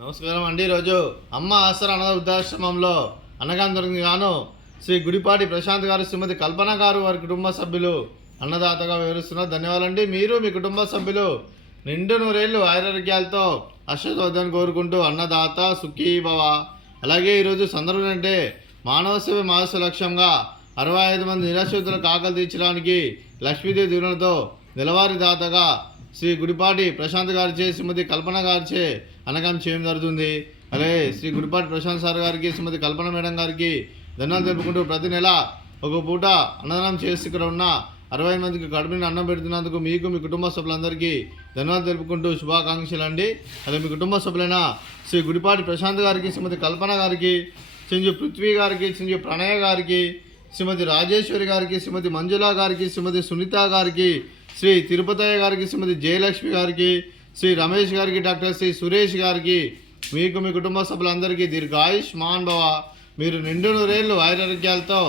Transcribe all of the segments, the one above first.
నమస్కారం అండి. ఈరోజు అమ్మ ఆసరా అనాథ వృద్ధాశ్రమంలో అన్నగాంధరికి గాను శ్రీ గుడిపాటి ప్రశాంత్ గారు, శ్రీమతి కల్పన గారు వారి కుటుంబ సభ్యులు అన్నదాతగా వివరిస్తున్నారు. ధన్యవాదాలండి. మీరు మీ కుటుంబ సభ్యులు నిండు నూరేళ్లు ఆరోగ్యాలతో అశ్వద్ధాన్ని కోరుకుంటూ అన్నదాత సుఖీ భవ. అలాగే ఈరోజు సందర్భం అంటే మానవ సేవ మానవ లక్ష్యంగా 65 మంది నిరాశ్రితులకు ఆకలి తీర్చడానికి లక్ష్మీదేవి దీవెనలతో నెలవారీ దాతగా శ్రీ గుడిపాటి ప్రశాంత్ గారిచే, శ్రీమతి కల్పన గారిచే అన్నదానం చేయడం జరుగుతుంది. అలాగే శ్రీ గుడిపాటి ప్రశాంత్ సార్ గారికి, శ్రీమతి కల్పన మేడం గారికి ధన్యవాదాలు తెలుపుకుంటూ ప్రతి నెల ఒక పూట అన్నదానం చేసి ఇక్కడ ఉన్న 60 మందికి కడుపుని అన్నం పెడుతున్నందుకు మీకు మీ కుటుంబ సభ్యులందరికీ ధన్యవాదాలు తెలుపుకుంటూ శుభాకాంక్షలు అండి. అలాగే మీ కుటుంబ సభ్యులైన శ్రీ గుడిపాటి ప్రశాంత్ గారికి, శ్రీమతి కల్పన గారికి, శ్రీ పృథ్వీ గారికి, శ్రీ ప్రణయ్ గారికి, శ్రీమతి రాజేశ్వరి గారికి, శ్రీమతి మంజుల గారికి, శ్రీమతి సునీత గారికి, శ్రీ తిరుపతయ్య గారికి, శ్రీమతి జయలక్ష్మి గారికి, శ్రీ రమేష్ గారికి, డాక్టర్ శ్రీ సురేష్ గారికి, మీకు మీ కుటుంబ సభ్యులందరికీ దీర్ఘాయుష్మాన్ భవ. మీరు నిండు నూరేళ్లు ఆరోగ్యాలతో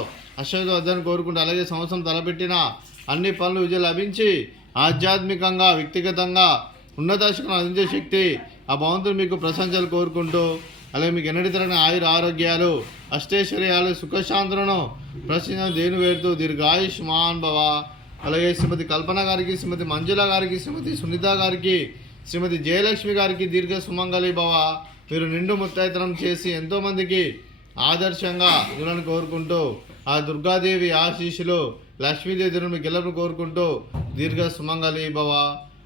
అశ్వద్ధాన్ని కోరుకుంటూ, అలాగే సంవత్సరం తలపెట్టిన అన్ని పనులు విజయం లభించి ఆధ్యాత్మికంగా వ్యక్తిగతంగా ఉన్నత శక్తిని అందించే శక్తి ఆ భగవంతుడు మీకు ప్రశంసలు కోరుకుంటూ, అలాగే మీకు ఎన్నటి తరగని ఆరోగ్యాలు అష్టైశ్వర్యాలు సుఖశాంతులను ప్రశ్న దేని వేడుతూ దీర్ఘాయుష్మాన్ భవ. అలాగే శ్రీమతి కల్పన గారికి, శ్రీమతి మంజుల గారికి, శ్రీమతి సునీత గారికి, శ్రీమతి జయలక్ష్మి గారికి దీర్ఘ సుమంగళి భవ. మీరు నిండు ముత్తైతనం చేసి ఎంతోమందికి ఆదర్శంగా ఇవ్వాలని కోరుకుంటూ, ఆ దుర్గాదేవి ఆశీస్సులు లక్ష్మీదేవి మీ గెలుపును కోరుకుంటూ దీర్ఘ సుమంగళి భవ.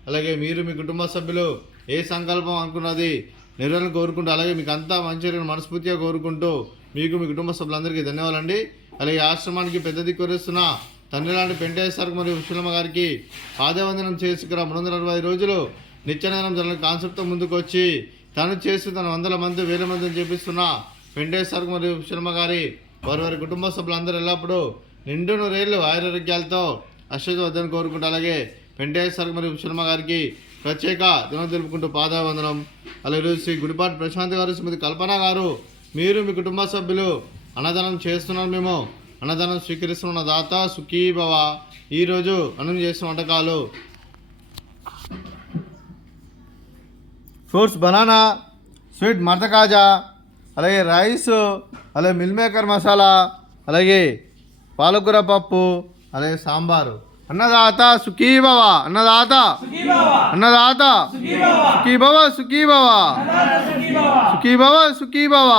అలాగే మీరు మీ కుటుంబ సభ్యులు ఏ సంకల్పం అనుకున్నది నెరవేరాలని కోరుకుంటూ, అలాగే మీకు అంతా మంచి మనస్ఫూర్తిగా కోరుకుంటూ మీకు మీ కుటుంబ సభ్యులందరికీ ధన్యవాదాలండి. అలాగే ఆశ్రమానికి పెద్ద దిక్కువరిస్తున్న తండ్రి లాంటి పెంటేశ్వర్ మరియు విశ్వలమ్మ గారికి పాదవందనం చేసి ఇక్కడ 360 రోజులు నిత్యానందనం జరిగిన కాన్సెప్ట్తో ముందుకు వచ్చి తను చేస్తూ తన 100 మంది 1000 మందిని చేపిస్తున్న పెంటేశ్వర్ మరియు విశ్వలమ్మ గారి వారి కుటుంబ సభ్యులందరూ ఎల్లప్పుడూ నిండు నూరేళ్లు ఆరోగ్యాలతో అశ్వద్ధాన్ని కోరుకుంటూ, అలాగే పెంటేశ్వర్ మరియు విశ్వలమ్మ గారికి ప్రత్యేక దినం తెలుపుకుంటూ పాదవందనం. అలాగే శ్రీ గుడిపాటి ప్రశాంత్ గారు, శ్రీమతి కల్పన గారు, మీరు మీ కుటుంబ సభ్యులు అన్నదానం చేస్తున్నారు. మేము అన్నదానం స్వీకరిస్తున్న దాత సుఖీ భవ. ఈరోజు అన్నం చేసిన వంటకాలు ఫ్రూట్స్ బనానా, స్వీట్ మడత కాజా, అలాగే రైస్, అలాగే మిల్ మేకర్ మసాలా, అలాగే పాలకూర పప్పు, అలాగే సాంబారు. అన్నదాత సుఖీ భవ. అన్నదాత అన్నదాత సుఖీ భవ. సుఖీ భవ. సుఖీ భవ. సుఖీ భవ.